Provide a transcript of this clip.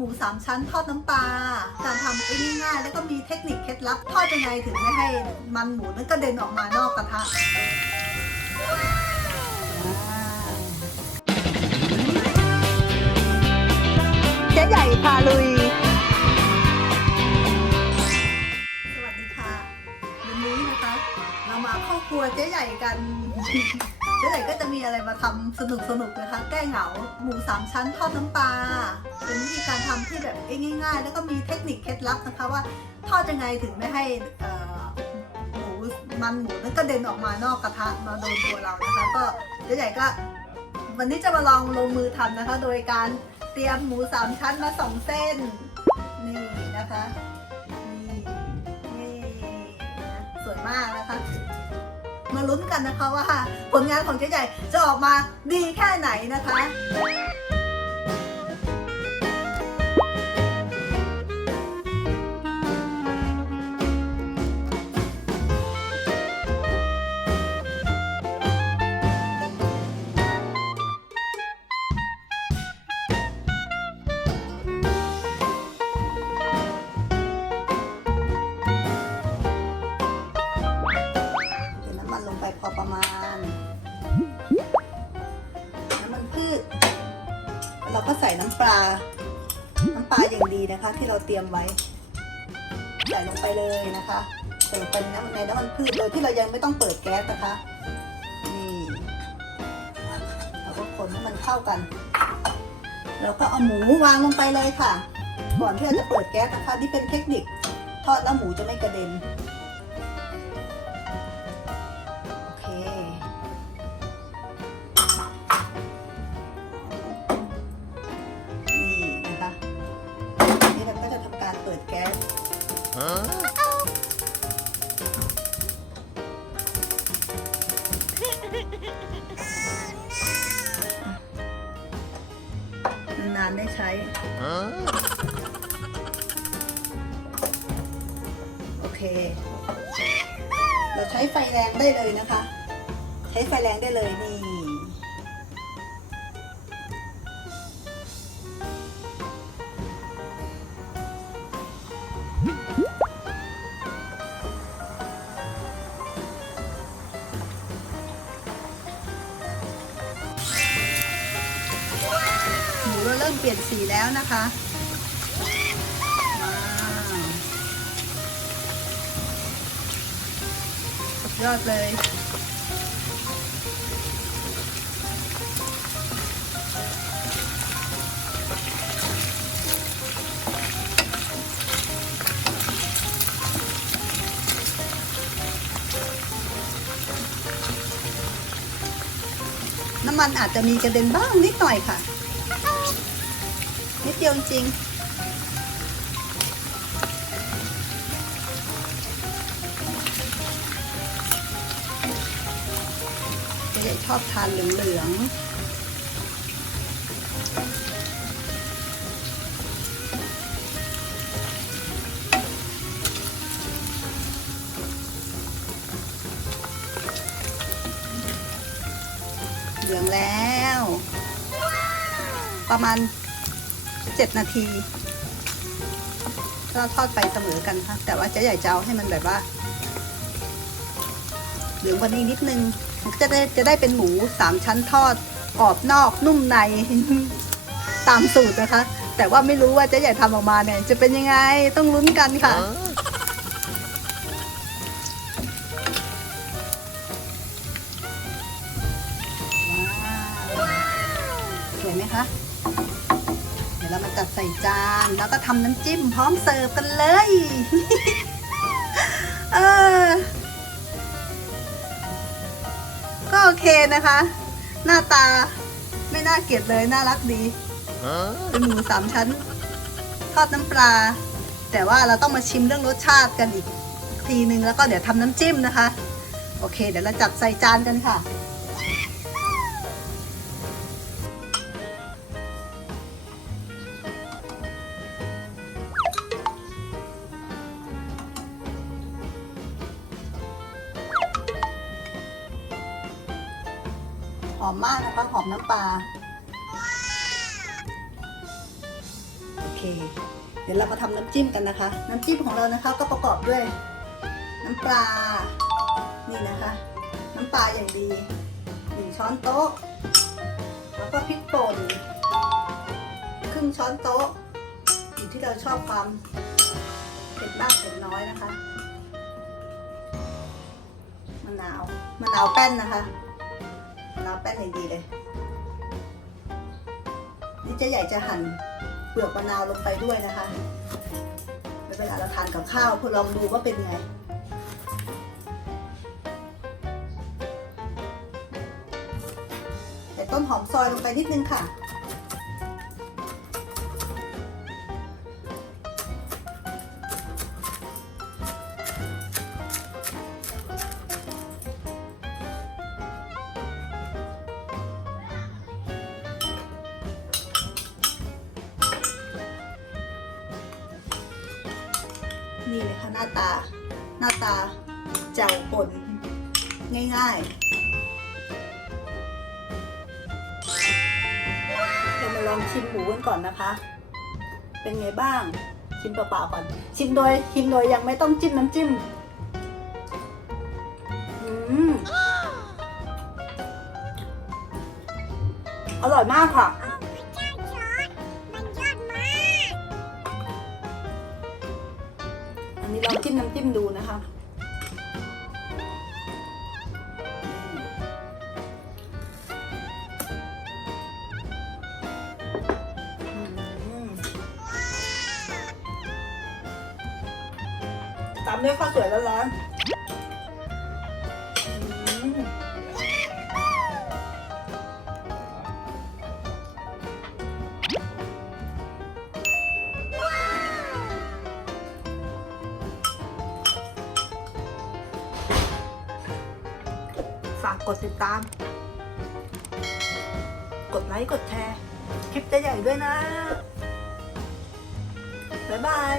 มูสามชั้นทอดน้ำปลาการทำไอ้นี่ง่ายแล้วก็มีเทคนิคเคล็ดลับทอดยังไงถึงไม่ให้มันหมูนั้นกระเด็นออกมานอกกระทะเจ๊ใหญ่พาลุย สวัสดีค่ะ วันนี้นะคะ เรามาเข้าครัวเจ๊ใหญ่กัน เจ๊ใหญ่ก็จะมีอะไรมาทำสนุกสนุกนะคะ แก้เหงาหมูสามชั้นทอดน้ำปลาเป็นวิธีการทำที่แบบง่าย ๆ แล้วก็มีเทคนิคเคล็ดลับนะคะว่าทอดยังไงถึงไม่ให้หมูมันหมูนั้นกระเด็นออกมานอกกระทะมาโดนตัวเรานะคะ ก็เจ๊ใหญ่ก็ วันนี้จะมาลองลงมือทำนะคะ โดยการเตรียมหมูสามชั้นมาสองเส้นนี่นะคะนี่นี่นะสวยมากนะคะ มาลุ้นกันนะคะว่าผลงานของเจ๊ใหญ่จะออกมาดีแค่ไหนนะคะ น้ำปลา น้ำปลาอย่างดีนะคะ ที่เราเตรียมไว้ ใส่ลงไปเลยนะคะใส่ลงไปในน้ำในน้ำมันพืชโดยที่เรายังไม่ต้องเปิดแก๊สนะคะ นี่เราก็คนให้มันเข้ากัน แล้วก็เอาหมูวางลงไปเลยค่ะ ก่อนที่เราจะเปิดแก๊สนะคะ นี่เป็นเทคนิค ทอดแล้วหมูจะไม่กระเด็นานได้ใช้ โอเค เราใช้ไฟแรงได้เลยนะคะ ใช้ไฟแรงได้เลยนี่ หมูเราเริ่มเปลี่ยนสีแล้วนะคะยอดเลย น้ำมันอาจจะมีกระเด็นบ้างนิดหน่อยค่ะ นิดเดียวจริงๆเจ๊ชอบทานเหลืองเหลืองแล้ว ประมาณ 7 นาทีก็ทอดไปเสมอกันค่ะ แต่ว่าเจ๊ใหญ่จะเอาให้มันแบบว่าเหลืองกว่านี้นิดนึงมันก็จะได้จะได้เป็นหมูสามชั้นทอดกรอบนอกนุ่มใน ตามสูตรนะคะ แต่ว่าไม่รู้ว่าเจ๊ใหญ่ทำออกมาเนี่ยจะเป็นยังไงต้องลุ้นกันค่ะ จัดใส่จาน แล้วก็ทำน้ำจิ้มพร้อมเสิร์ฟกันเลย เออ ก็โอเคนะคะ หน้าตาไม่น่าเกลียดเลย น่ารักดี เป็นหมูสามชั้น ทอดน้ำปลา แต่ว่าเราต้องมาชิมเรื่องรสชาติกันอีกทีนึง แล้วก็เดี๋ยวทำน้ำจิ้มนะคะ โอเค เดี๋ยวเราจัดใส่จานกันค่ะ อมมากนะคะ หอมน้ำปลาโอเค เดี๋ยวเรามาทำน้ำจิ้มกันนะคะ น้ำจิ้มของเรานะคะก็ประกอบด้วย น้ำปลา นี่นะคะ น้ำปลาอย่างดีหนึ่งช้อนโต๊ะ แล้วก็พริกป่นครึ่งช้อนโต๊ะอยู่ที่เราชอบความเผ็ดมากเผ็ดน้อยนะคะมะนาวมะนาวแป้นนะคะ นาแป้นอย่างดีเลย นี่เจ๊ใหญ่จะหั่นเปลือกมะนาวลงไปด้วยนะคะเวลาเราทานกับข้าวเพื่อลองดูว่าเป็นไงใส่ต้นหอมซอยลงไปนิดนึงค่ะ นี่เลยค่ะ หน้าตา หน้าตาเจ้าป่นง่ายๆเรามาลองชิมหมูกันก่อนนะคะ เป็นไงบ้าง ชิมเปล่าๆก่อน ชิมโดยชิมโดยยังไม่ต้องจิ้มน้ำจิ้มอืมอร่อยมากค่ะ จิ้มดูนะคะ ตามด้วยข้าวสวยร้อนๆ ฝากกดติดตาม กดไลค์ กดแชร์ คลิปจะใหญ่ด้วยนะ บ๊ายบาย